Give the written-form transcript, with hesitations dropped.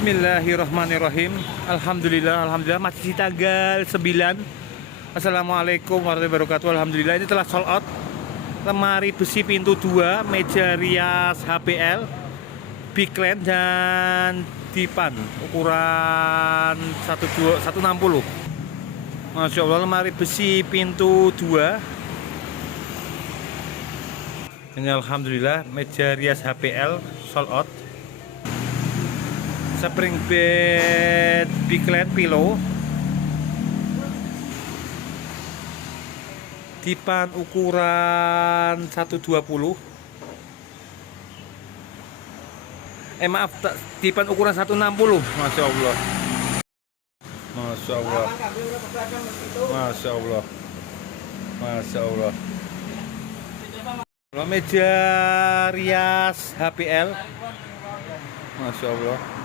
Bismillahirrahmanirrahim. Alhamdulillah masih tanggal 9. Assalamualaikum warahmatullahi wabarakatuh. Alhamdulillah ini telah sold out lemari besi pintu 2 meja rias HPL Big Land dan dipan ukuran 160. Masya Allah, lemari besi pintu 2 ini alhamdulillah meja rias HPL sold out. Spring bed Big Land pillow, dipan ukuran 120. Maaf, dipan ukuran 160. Masya Allah. Masya Allah. Masya Allah. Masya Allah. Meja rias HPL. Masya Allah.